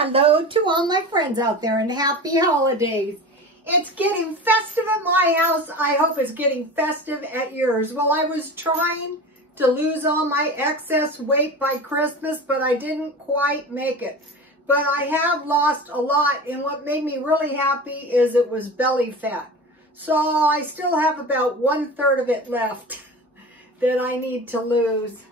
Hello to all my friends out there and happy holidays. It's getting festive at my house. I hope it's getting festive at yours. Well, I was trying to lose all my excess weight by Christmas, but I didn't quite make it. But I have lost a lot, and what made me really happy is it was belly fat. So I still have about 1/3 of it left that I need to lose.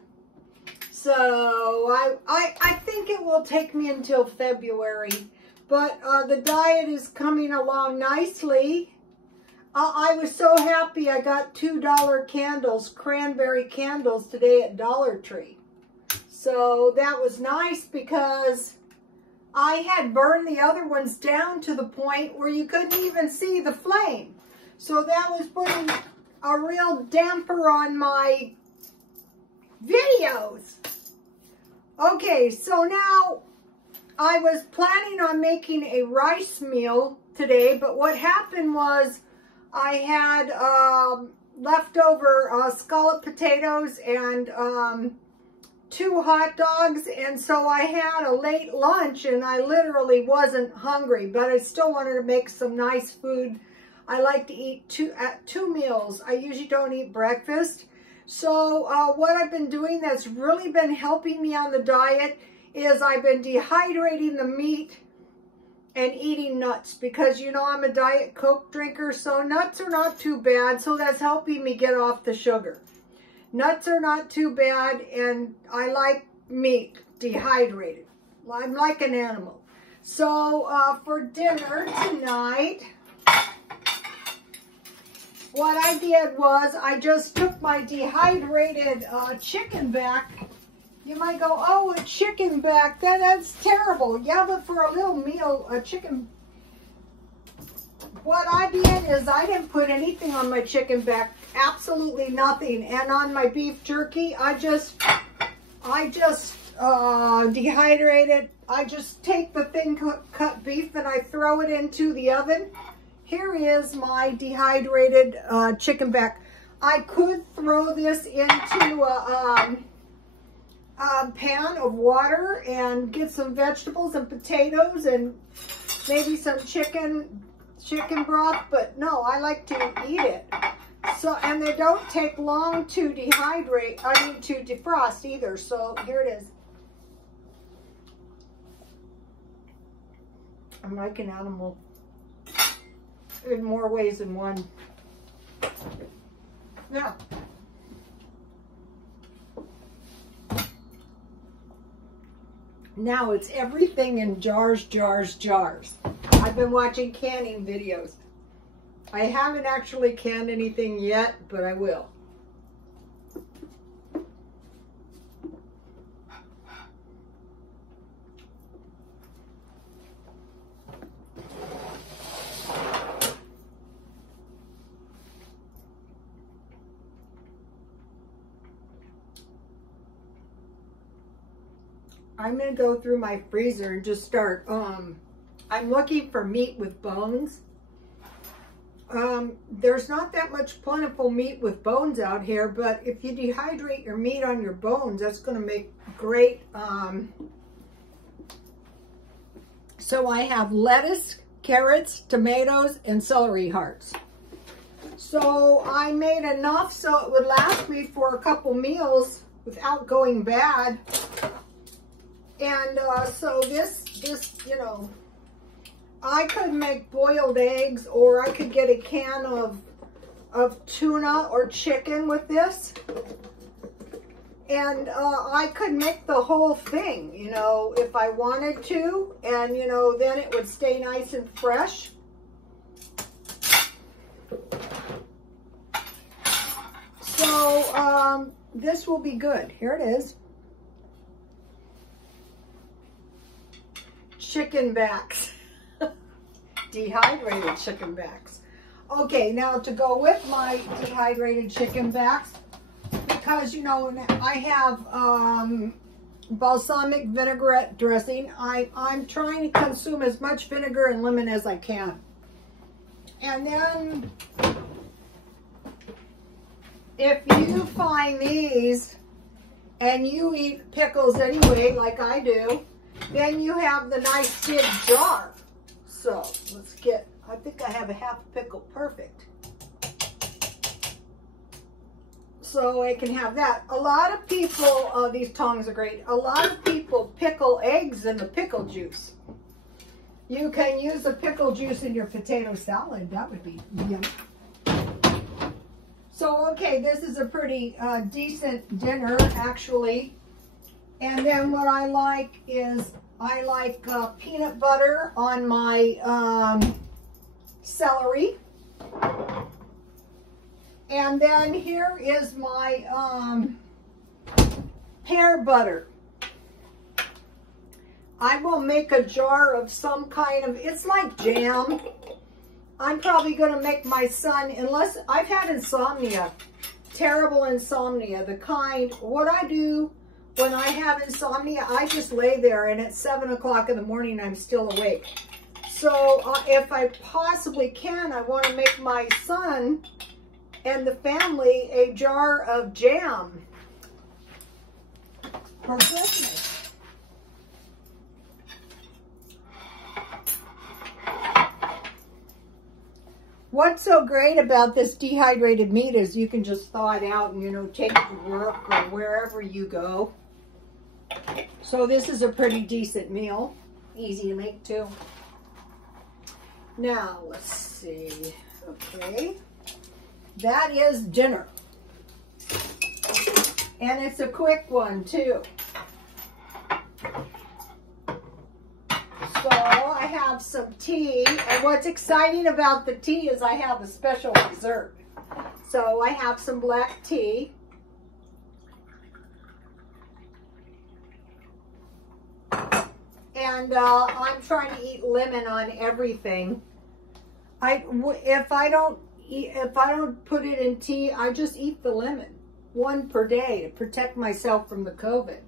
So I think it will take me until February, but the diet is coming along nicely. I was so happy I got $2 candles, cranberry candles today at Dollar Tree. So that was nice because I had burned the other ones down to the point where you couldn't even see the flame. So that was putting a real damper on my videos. Okay, so now I was planning on making a rice meal today, but what happened was I had leftover scalloped potatoes and 2 hot dogs, and so I had a late lunch and I literally wasn't hungry, but I still wanted to make some nice food. I like to eat two meals. I usually don't eat breakfast. So what I've been doing that's really been helping me on the diet is I've been dehydrating the meat and eating nuts, because you know I'm a Diet Coke drinker, so nuts are not too bad, so that's helping me get off the sugar. Nuts are not too bad, and I like meat dehydrated. I'm like an animal. So for dinner tonight, what I did was I just took my dehydrated chicken back. You might go, oh, a chicken back, that's terrible. Yeah, but for a little meal, a chicken. What I did is I didn't put anything on my chicken back, absolutely nothing. And on my beef jerky, I just dehydrate it. I just take the thin cut beef and I throw it into the oven. Here is my dehydrated chicken back. I could throw this into a pan of water and get some vegetables and potatoes and maybe some chicken broth, but no, I like to eat it. So, and they don't take long to dehydrate, to defrost either. So here it is. I'm like an animal in more ways than one. Now, it's everything in jars, jars, jars. I've been watching canning videos. I haven't actually canned anything yet, but I will. I'm going to go through my freezer and just start, I'm looking for meat with bones. There's not that much plentiful meat with bones out here, but if you dehydrate your meat on your bones, that's going to make great. So I have lettuce, carrots, tomatoes, and celery hearts. So I made enough so it would last me for a couple meals without going bad. And so this, you know, I could make boiled eggs, or I could get a can of tuna or chicken with this. And I could make the whole thing, you know, if I wanted to. And, you know, then it would stay nice and fresh. So this will be good. Here it is. Chicken backs. Dehydrated chicken backs. Okay, now to go with my dehydrated chicken backs, because you know I have balsamic vinaigrette dressing. I'm trying to consume as much vinegar and lemon as I can. And then if you find these and you eat pickles anyway, like I do, Then you have the nice big jar. So let's get, I think I have a half pickle, perfect. So I can have that. A lot of people, these tongs are great. A lot of people pickle eggs in the pickle juice. You can use the pickle juice in your potato salad. That would be yummy. So, okay, this is a pretty decent dinner, actually. And then what I like is, I like peanut butter on my celery. And then here is my pear butter. I will make a jar of some kind of, it's like jam. I'm probably going to make my son, unless I've had insomnia, terrible insomnia, the kind, what I do when I have insomnia, I just lay there and at 7 o'clock in the morning, I'm still awake. So if I possibly can, I want to make my son and the family a jar of jam for Christmas. What's so great about this dehydrated meat is you can just thaw it out and, you know, take it to work or wherever you go. So this is a pretty decent meal. Easy to make too. Now, let's see. Okay. That is dinner. And it's a quick one too. So I have some tea, and what's exciting about the tea is I have a special dessert. So I have some black tea. And I'm trying to eat lemon on everything. If I don't put it in tea, I just eat the lemon, one per day to protect myself from the COVID.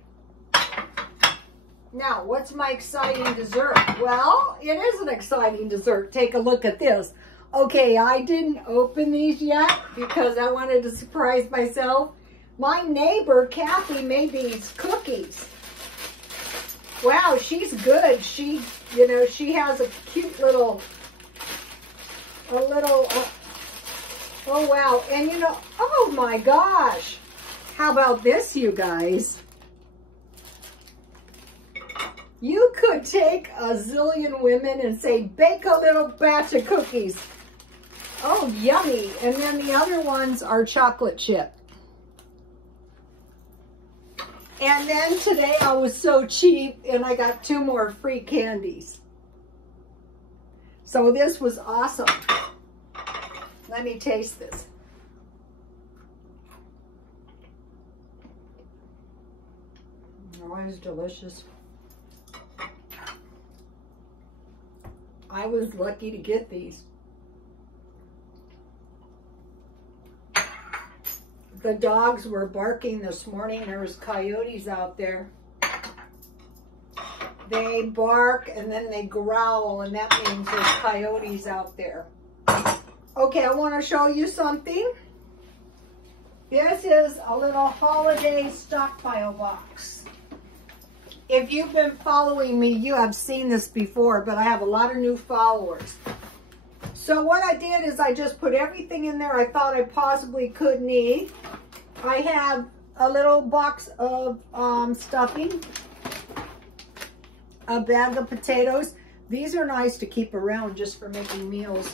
Now, what's my exciting dessert? Well, it is an exciting dessert. Take a look at this. Okay, I didn't open these yet because I wanted to surprise myself. My neighbor, Kathy, made these cookies. Wow, she's good. She, you know, she has a cute little, oh wow. And you know, oh my gosh. How about this, you guys? You could take a zillion women and say, bake a little batch of cookies. Oh, yummy. And then the other ones are chocolate chip. And then today I was so cheap and I got 2 more free candies. So this was awesome. Let me taste this. Oh, it's delicious. I was lucky to get these. The dogs were barking this morning. There was coyotes out there. They bark and then they growl, and that means there's coyotes out there. Okay, I want to show you something. This is a little holiday stockpile box. If you've been following me, you have seen this before, but I have a lot of new followers. So what I did is I just put everything in there I thought I possibly could need. I have a little box of stuffing, a bag of potatoes. These are nice to keep around just for making meals.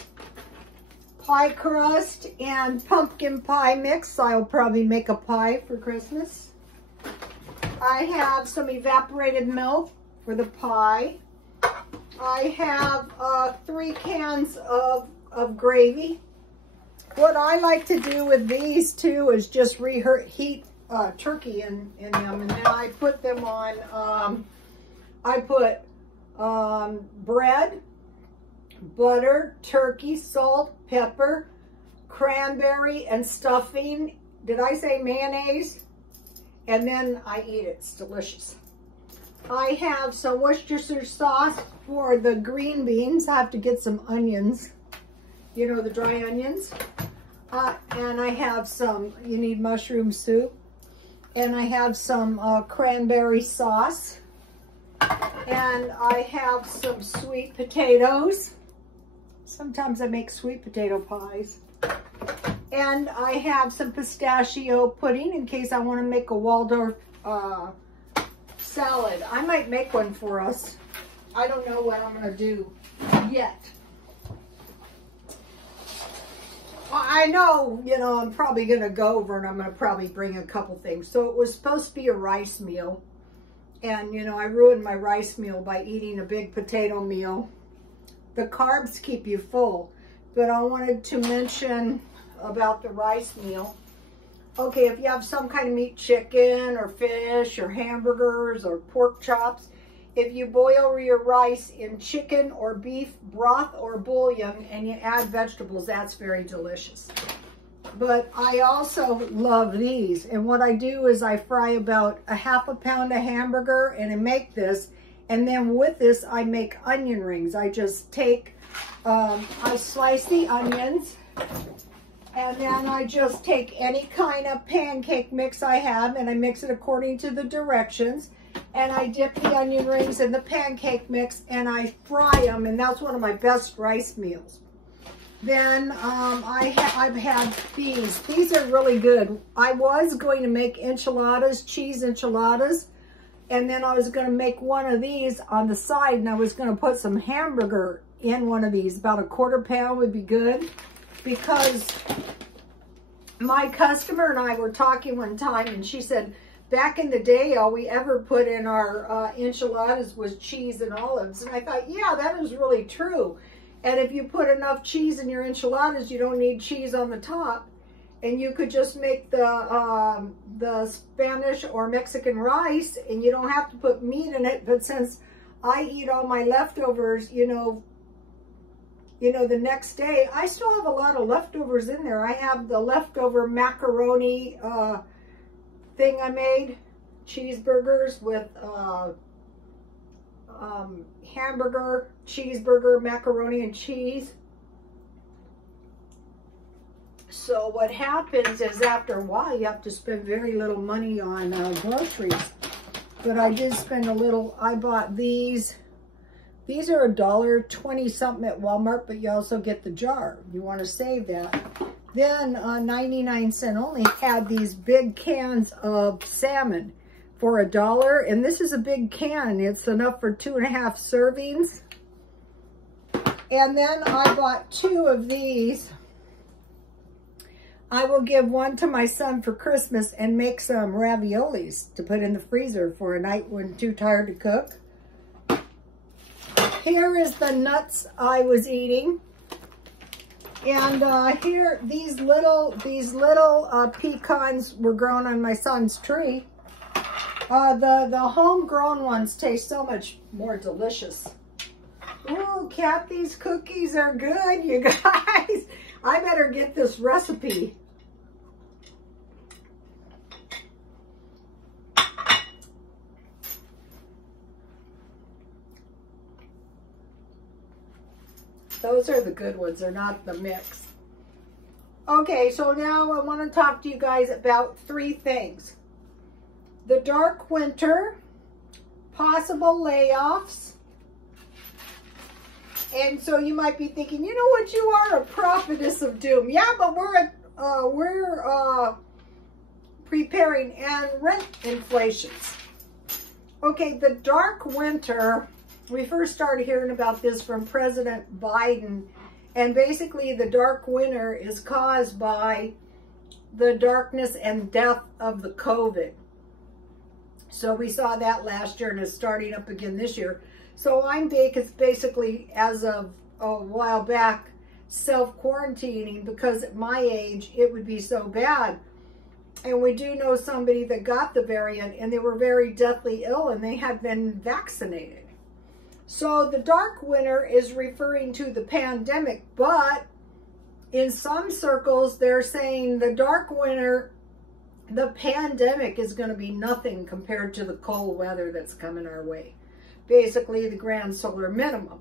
Pie crust and pumpkin pie mix. I'll probably make a pie for Christmas. I have some evaporated milk for the pie. I have 3 cans of gravy. What I like to do with these too is just reheat turkey in them, and then I put them on, I put bread, butter, turkey, salt, pepper, cranberry, and stuffing. Did I say mayonnaise? And then I eat it. It's delicious. I have some Worcestershire sauce for the green beans. I have to get some onions. You know, the dry onions. And I have some, you need mushroom soup. And I have some cranberry sauce. And I have some sweet potatoes. Sometimes I make sweet potato pies. And I have some pistachio pudding in case I want to make a Waldorf salad. I might make one for us. I don't know what I'm going to do yet. I know, you know, I'm probably going to go over and I'm going to probably bring a couple things. So it was supposed to be a rice meal. And, you know, I ruined my rice meal by eating a big potato meal. The carbs keep you full. But I wanted to mention about the rice meal. Okay, if you have some kind of meat, chicken or fish or hamburgers or pork chops, if you boil your rice in chicken or beef broth or bouillon and you add vegetables, that's very delicious. But I also love these. And what I do is I fry about a half a pound of hamburger and I make this. And then with this, I make onion rings. I just take, I slice the onions. And then I just take any kind of pancake mix I have and I mix it according to the directions. And I dip the onion rings in the pancake mix and I fry them. And that's one of my best rice meals. Then I've had these. These are really good. I was going to make enchiladas, cheese enchiladas. And then I was going to make one of these on the side. And I was going to put some hamburger in one of these. About a quarter pound would be good. Because my customer and I were talking one time. And she said, back in the day, all we ever put in our enchiladas was cheese and olives. And I thought, yeah, that is really true. And if you put enough cheese in your enchiladas, you don't need cheese on the top. And you could just make the Spanish or Mexican rice, and you don't have to put meat in it. But since I eat all my leftovers, you know, the next day, I still have a lot of leftovers in there. I have the leftover macaroni thing I made, cheeseburgers with hamburger, cheeseburger, macaroni and cheese. So what happens is after a while you have to spend very little money on groceries. But I did spend a little. I bought these. These are $1.20 something at Walmart, but you also get the jar. You want to save that. Then 99 cents only had these big cans of salmon for $1. And this is a big can. It's enough for 2.5 servings. And then I bought 2 of these. I will give one to my son for Christmas and make some raviolis to put in the freezer for a night when too tired to cook. Here is the nuts I was eating. And here, these little pecans were grown on my son's tree. The homegrown ones taste so much more delicious. Ooh, Kathy's cookies are good, you guys. I better get this recipe. Those are the good ones. They're not the mix. Okay, so now I want to talk to you guys about 3 things. The dark winter, possible layoffs. And so you might be thinking, you know what, you are a prophetess of doom. Yeah, but we're preparing and rent inflations. Okay, the dark winter, we first started hearing about this from President Biden. And basically the dark winter is caused by the darkness and death of the COVID. So we saw that last year and it's starting up again this year. So I'm basically, as of a while back, self-quarantining because at my age, it would be so bad. And we do know somebody that got the variant and they were very deathly ill and they had been vaccinated. So the dark winter is referring to the pandemic, but in some circles, they're saying the dark winter, the pandemic is going to be nothing compared to the cold weather that's coming our way. Basically the grand solar minimum.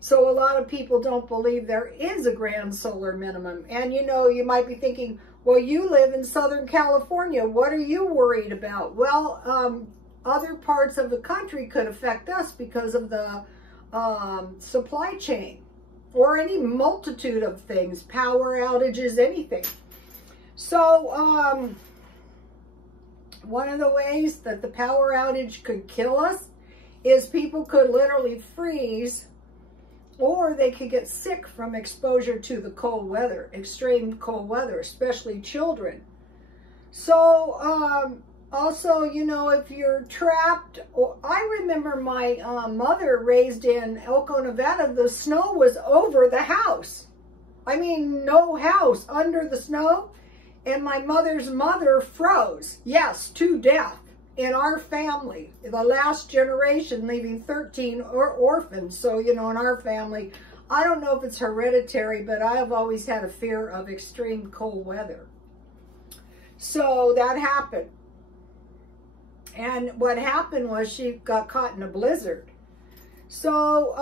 So a lot of people don't believe there is a grand solar minimum. And you know, you might be thinking, well, you live in Southern California. What are you worried about? Well, other parts of the country could affect us because of the supply chain or any multitude of things, power outages, anything. So one of the ways that the power outage could kill us is people could literally freeze, or they could get sick from exposure to the cold weather, extreme cold weather, especially children. So also, you know, if you're trapped, I remember my mother raised in Elko, Nevada, the snow was over the house. I mean, no house under the snow. And my mother's mother froze, yes, to death in our family. The last generation, leaving 13 orphans. So, you know, in our family, I don't know if it's hereditary, but I have always had a fear of extreme cold weather. So that happened. And what happened was she got caught in a blizzard. So,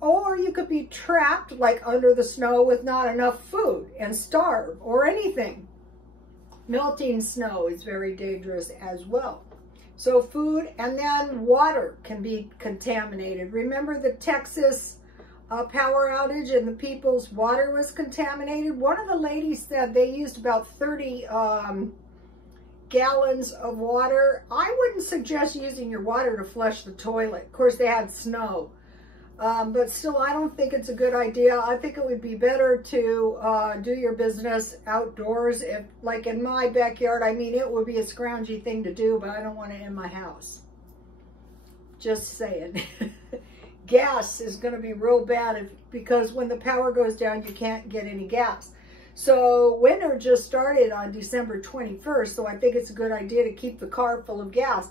or you could be trapped like under the snow with not enough food and starve or anything. Melting snow is very dangerous as well. So food, and then water can be contaminated. Remember the Texas power outage and the people's water was contaminated? One of the ladies said they used about 30 gallons of water. I wouldn't suggest using your water to flush the toilet. Of course, they had snow. But still, I don't think it's a good idea. I think it would be better to do your business outdoors. If, like in my backyard, I mean, it would be a scroungy thing to do, but I don't want it in my house. Just saying. Gas is going to be real bad because when the power goes down, you can't get any gas. So winter just started on December 21st, so I think it's a good idea to keep the car full of gas.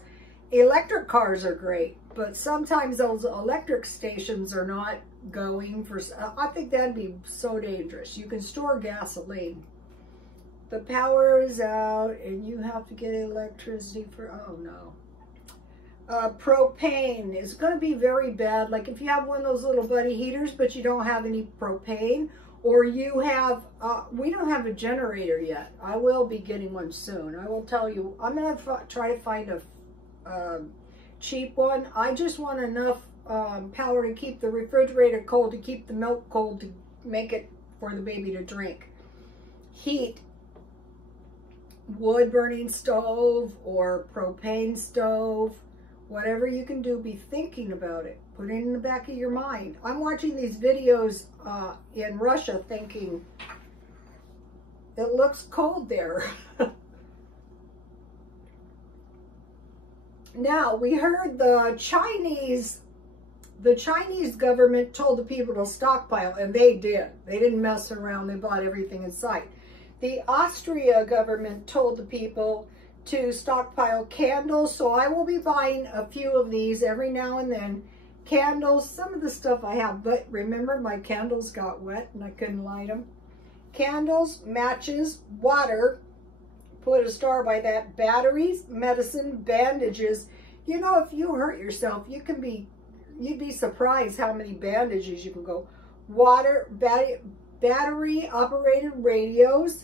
Electric cars are great, but sometimes those electric stations are not going for, I think that'd be so dangerous. You can store gasoline. The power is out and you have to get electricity for, oh no. Propane is going to be very bad. Like if you have one of those little buddy heaters, but you don't have any propane, or you have, we don't have a generator yet. I will be getting one soon. I will tell you, I'm going to try to find a cheap one. I just want enough power to keep the refrigerator cold, to keep the milk cold, to make it for the baby to drink. Heat, wood burning stove or propane stove, whatever you can do, be thinking about it. Put it in the back of your mind. I'm watching these videos in Russia thinking, it looks cold there. Now, we heard the Chinese government told the people to stockpile, and they did. They didn't mess around. They bought everything in sight. The Austria government told the people to stockpile candles, so I will be buying a few of these every now and then. Candles, some of the stuff I have, but remember my candles got wet and I couldn't light them. Candles, matches, water, put a star by that, batteries, medicine, bandages. You know, if you hurt yourself, you'd be surprised how many bandages you can go. Water, battery operated radios,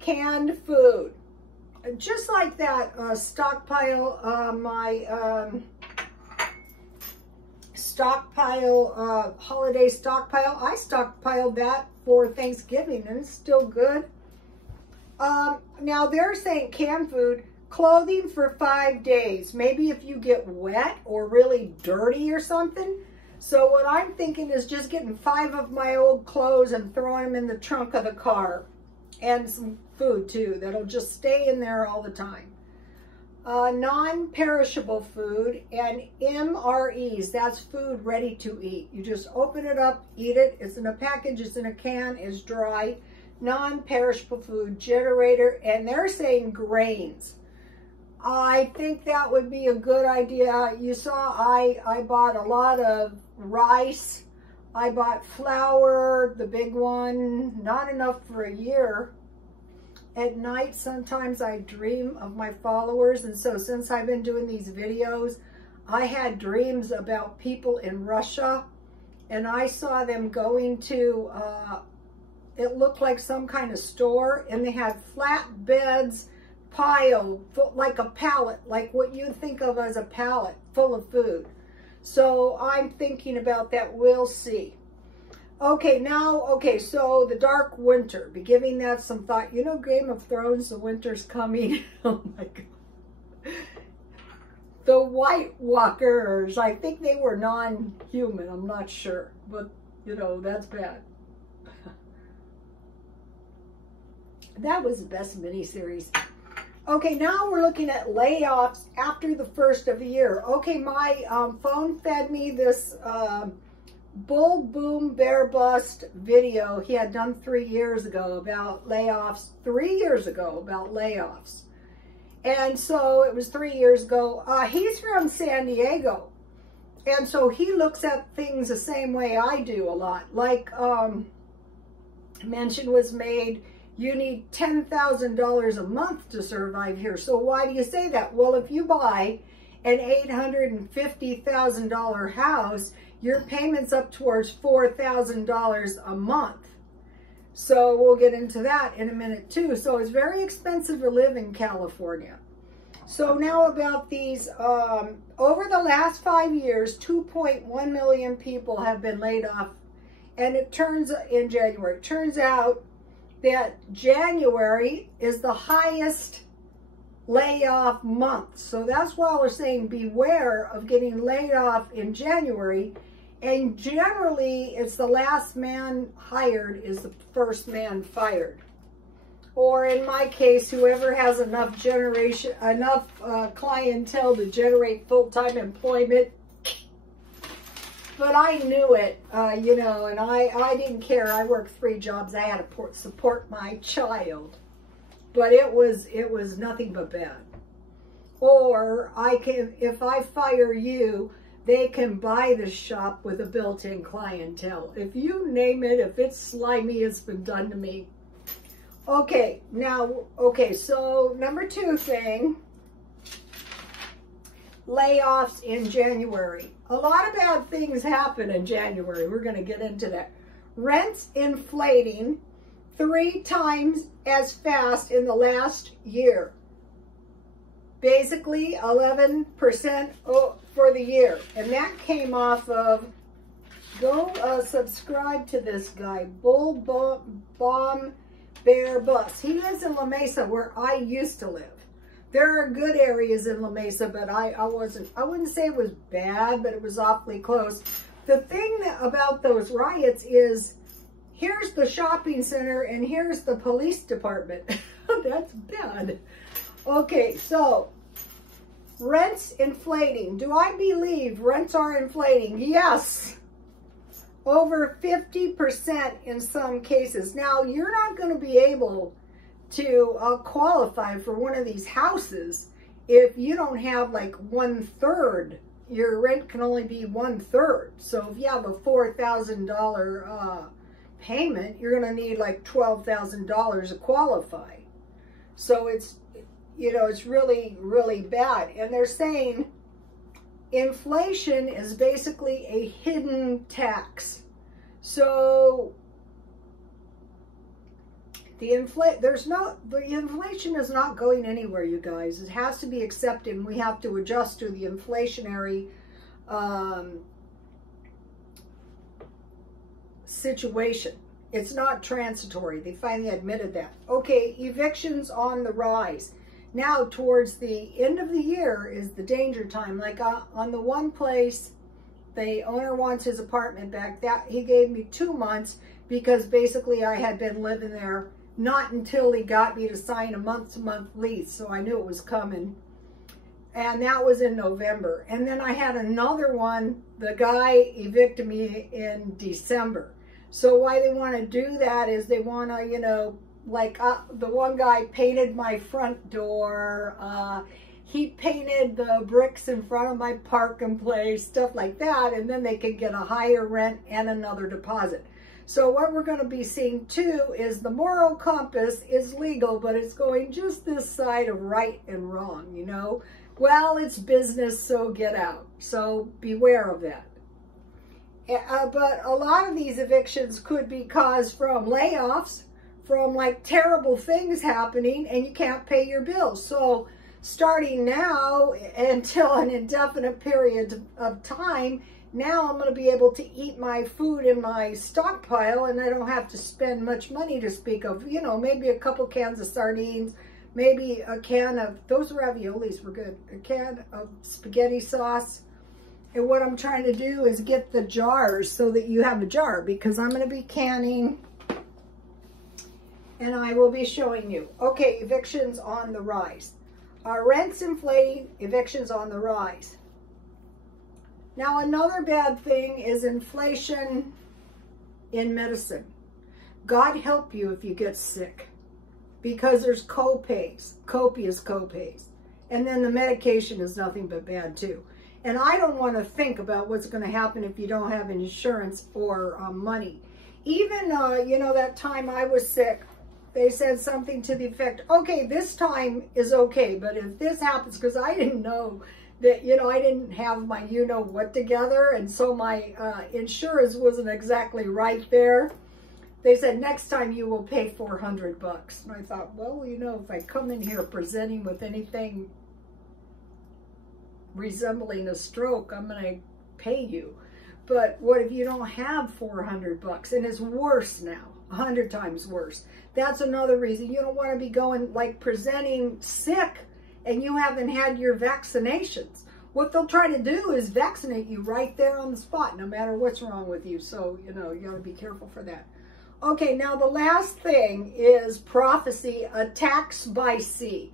canned food. Just like that stockpile, holiday stockpile. I stockpiled that for Thanksgiving and it's still good. Now they're saying canned food, clothing for 5 days. Maybe if you get wet or really dirty or something. So what I'm thinking is just getting 5 of my old clothes and throwing them in the trunk of the car. And some food too, that'll just stay in there all the time. Non-perishable food, and MREs, that's food ready to eat. You just open it up, eat it. It's in a package, it's in a can, it's dry. Non-perishable food, generator, and they're saying grains. I think that would be a good idea. You saw I bought a lot of rice. I bought flour, the big one, not enough for a year. At night, sometimes I dream of my followers, and so since I've been doing these videos, I had dreams about people in Russia, and I saw them going to, it looked like some kind of store, and they had flat beds, pile, like a pallet, like what you think of as a pallet full of food. So I'm thinking about that. We'll see. Okay, now, okay, so the dark winter. Be giving that some thought. You know, Game of Thrones, the winter's coming. Oh my God. The White Walkers, I think they were non-human. I'm not sure, but you know, that's bad. That was the best miniseries. Okay, now we're looking at layoffs after the first of the year. Okay, my phone fed me this bull boom bear bust video he had done 3 years ago about layoffs. 3 years ago about layoffs. And so it was 3 years ago. He's from San Diego. And so he looks at things the same way I do a lot. Like mention was made, you need $10,000 a month to survive here. So why do you say that? Well, if you buy an $850,000 house, your payment's up towards $4,000 a month. So we'll get into that in a minute too. So it's very expensive to live in California. So now about these, over the last 5 years, 2.1 million people have been laid off. And it turns in January, it turns out that January is the highest layoff month. So that's why we're saying beware of getting laid off in January. And generally, it's the last man hired is the first man fired. Or in my case, whoever has enough clientele to generate full-time employment. But I knew it, you know, and I didn't care. I worked 3 jobs. I had to support my child. But it was nothing but bad. Or if I fire you, they can buy the shop with a built-in clientele. If you name it, if it's slimy, it's been done to me. Okay, now, okay, so number 2 thing, layoffs in January. A lot of bad things happen in January. We're going to get into that. Rents inflating 3 times as fast in the last year. Basically 11% for the year. And that came off of, go subscribe to this guy, Bull Bomb Bear Bus. He lives in La Mesa where I used to live. There are good areas in La Mesa, but I wouldn't say it was bad, but it was awfully close. The thing about those riots is, here's the shopping center and here's the police department. That's bad. Okay, so rents inflating. Do I believe rents are inflating? Yes. Over 50% in some cases. Now, you're not going to be able to qualify for one of these houses if you don't have like 1/3. Your rent can only be 1/3. So if you have a $4,000 payment, you're going to need like $12,000 to qualify. So it's, you know, it's really, really bad. And they're saying inflation is basically a hidden tax. So the inflation is not going anywhere, you guys. It has to be accepted, and we have to adjust to the inflationary situation. It's not transitory. They finally admitted that. Okay, evictions on the rise. Now, towards the end of the year is the danger time. Like on the one place, the owner wants his apartment back. That he gave me 2 months because basically I had been living there. Not until he got me to sign a month-to-month lease, so I knew it was coming. And that was in November. And then I had another one. The guy evicted me in December. So why they want to do that is they want to, you know, like the one guy painted my front door. He painted the bricks in front of my parking place, stuff like that. And then they could get a higher rent and another deposit. So what we're going to be seeing too is the moral compass is legal, but it's going just this side of right and wrong, you know. Well, it's business, so get out. So beware of that. But a lot of these evictions could be caused from layoffs, from like terrible things happening and you can't pay your bills. So starting now until an indefinite period of time, now I'm going to be able to eat my food in my stockpile, and I don't have to spend much money to speak of. You know, maybe a couple cans of sardines, maybe a can of, those raviolis were good, a can of spaghetti sauce. And what I'm trying to do is get the jars so that you have a jar, because I'm going to be canning and I will be showing you. Okay, evictions on the rise. Our rent's inflating, evictions on the rise. Now, another bad thing is inflation in medicine. God help you if you get sick, because there's copays, copious copays. And then the medication is nothing but bad too. And I don't want to think about what's going to happen if you don't have insurance or money. Even, you know, that time I was sick, they said something to the effect, okay, this time is okay, but if this happens, because I didn't know that, you know, I didn't have my you-know-what together, and so my insurance wasn't exactly right there. They said, next time you will pay $400. And I thought, well, you know, if I come in here presenting with anything resembling a stroke, I'm going to pay you. But what if you don't have $400? And it's worse now, 100 times worse. That's another reason you don't want to be going like presenting sick and you haven't had your vaccinations. What they'll try to do is vaccinate you right there on the spot, no matter what's wrong with you. So, you know, you got to be careful for that. Okay, now the last thing is prophecy, attacks by sea.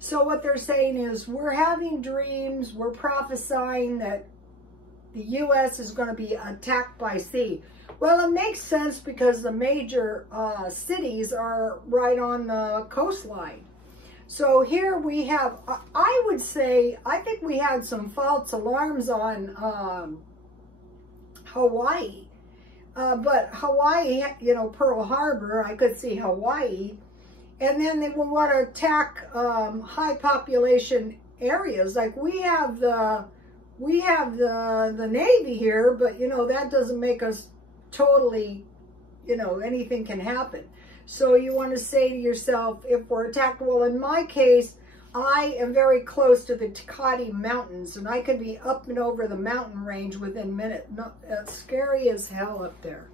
So what they're saying is we're having dreams, we're prophesying that the U.S. is going to be attacked by sea. Well, it makes sense because the major cities are right on the coastline. So here we have, I would say, I think we had some false alarms on Hawaii. But Hawaii, you know, Pearl Harbor, I could see Hawaii. And then they will want to attack high population areas. Like we have the Navy here, but you know, that doesn't make us totally, you know, anything can happen. So you want to say to yourself, if we're attacked, well, in my case, I am very close to the Tecate Mountains, and I could be up and over the mountain range within minutes. It's scary as hell up there.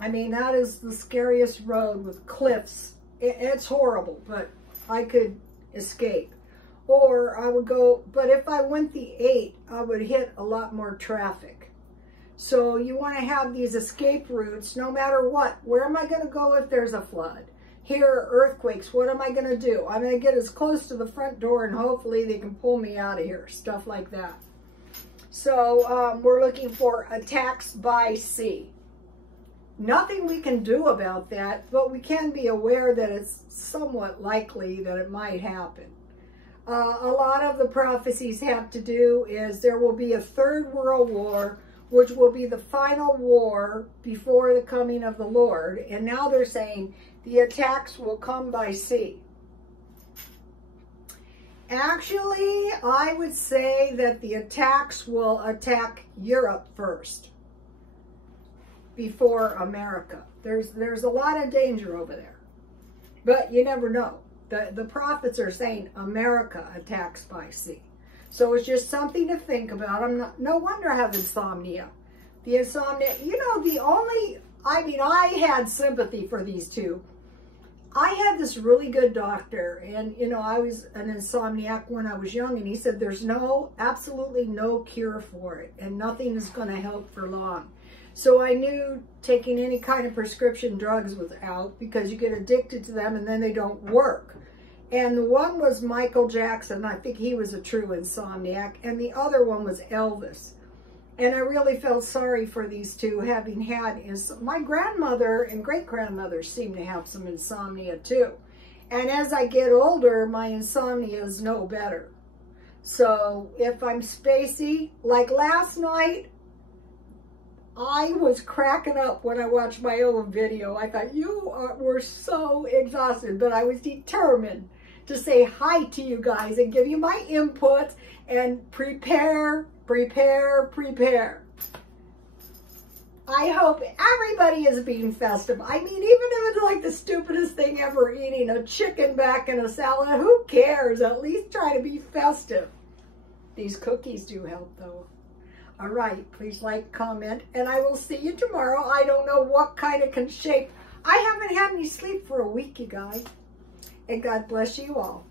I mean, that is the scariest road with cliffs. It's horrible, but I could escape. Or I would go, but if I went the 8, I would hit a lot more traffic. So you want to have these escape routes no matter what. Where am I going to go if there's a flood? Here are earthquakes. What am I going to do? I'm going to get as close to the front door and hopefully they can pull me out of here. Stuff like that. So we're looking for attacks by sea. Nothing we can do about that, but we can be aware that it's somewhat likely that it might happen. A lot of the prophecies have to do is there will be a third world war, which will be the final war before the coming of the Lord. And now they're saying the attacks will come by sea. Actually, I would say that the attacks will attack Europe first before America. There's a lot of danger over there. But you never know. The prophets are saying America attacks by sea. So it's just something to think about. No wonder I have insomnia. The insomnia, you know, I had sympathy for these two. I had this really good doctor, and, you know, I was an insomniac when I was young, and he said there's absolutely no cure for it, and nothing is going to help for long. So I knew taking any kind of prescription drugs was out, because you get addicted to them and then they don't work. And the one was Michael Jackson. I think he was a true insomniac. And the other one was Elvis. And I really felt sorry for these two, having had, my grandmother and great-grandmother seem to have some insomnia too. And as I get older, my insomnia is no better. So if I'm spacey, like last night, I was cracking up when I watched my own video. I thought, were so exhausted, but I was determined to say hi to you guys and give you my input and prepare. I hope everybody is being festive. I mean, even if it's like the stupidest thing ever, eating a chicken back in a salad, who cares? At least try to be festive. These cookies do help, though. All right, please like, comment, and I will see you tomorrow. I don't know what kind of shape. I haven't had any sleep for a week, you guys. And God bless you all.